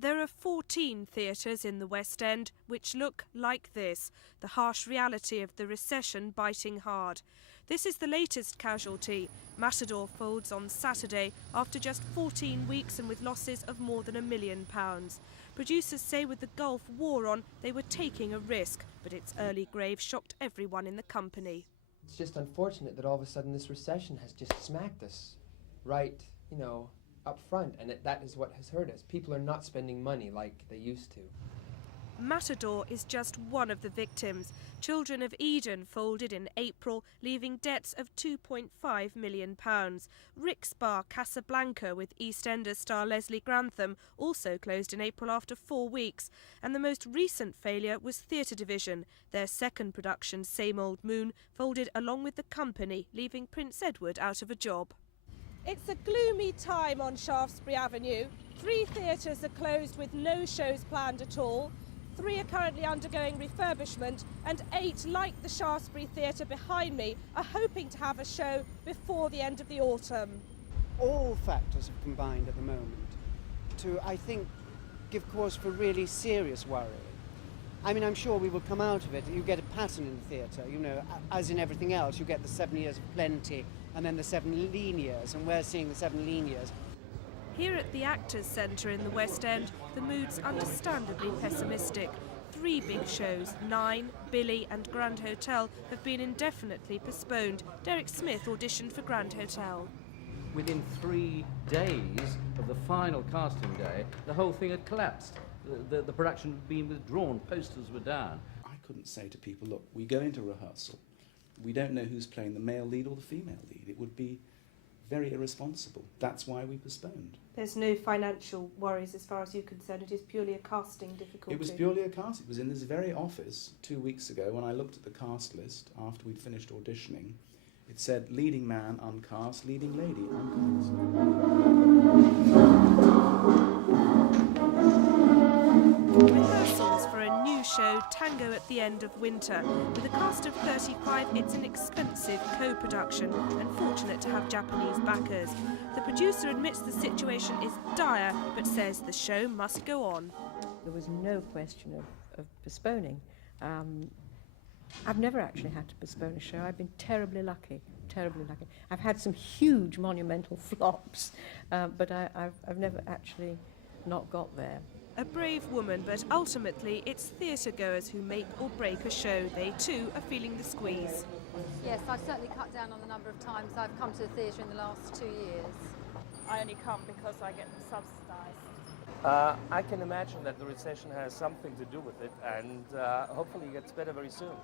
There are 14 theatres in the West End which look like this, the harsh reality of the recession biting hard. This is the latest casualty. Matador folds on Saturday after just 14 weeks and with losses of more than £1 million. Producers say with the Gulf War on, they were taking a risk, but its early grave shocked everyone in the company. It's just unfortunate that all of a sudden this recession has just smacked us right, up front, and that is what has hurt us. People are not spending money like they used to. Matador is just one of the victims. Children of Eden folded in April, leaving debts of £2.5 million. Rick's Bar Casablanca with EastEnders star Leslie Grantham also closed in April after 4 weeks. And the most recent failure was Theatre Division. Their second production, Same Old Moon, folded along with the company, leaving Prince Edward out of a job. It's a gloomy time on Shaftesbury Avenue. 3 theatres are closed with no shows planned at all. 3 are currently undergoing refurbishment, and 8, like the Shaftesbury Theatre behind me, are hoping to have a show before the end of the autumn. All factors have combined at the moment to, I think, give cause for really serious worry. I mean, I'm sure we will come out of it. You get a pattern in the theatre, as in everything else. You get the 7 years of plenty and then the 7 lean years, and we're seeing the 7 lean years. Here at the Actors Centre in the West End, the mood's understandably pessimistic. 3 big shows, 9, Billy and Grand Hotel, have been indefinitely postponed. Derek Smith auditioned for Grand Hotel. Within 3 days of the final casting day, the whole thing had collapsed. The production had been withdrawn, posters were down. I couldn't say to people, look, we go into rehearsal, we don't know who's playing the male lead or the female lead. It would be very irresponsible. That's why we postponed. There's no financial worries as far as you're concerned. It is purely a casting difficulty. It was purely a cast. It was in this very office 2 weeks ago when I looked at the cast list after we'd finished auditioning. It said leading man uncast, leading lady uncast. Rehearsals for a new show, Tango at the End of Winter. With a cast of 35, it's an expensive co-production and fortunate to have Japanese backers. The producer admits the situation is dire, but says the show must go on. There was no question of postponing. I've never actually had to postpone a show. I've been terribly lucky, terribly lucky. I've had some huge monumental flops, but I've never actually not got there. A brave woman, but ultimately it's theatre-goers who make or break a show. They too are feeling the squeeze. Yes, I've certainly cut down on the number of times I've come to the theatre in the last 2 years. I only come because I get them subsidised. I can imagine that the recession has something to do with it, and hopefully it gets better very soon.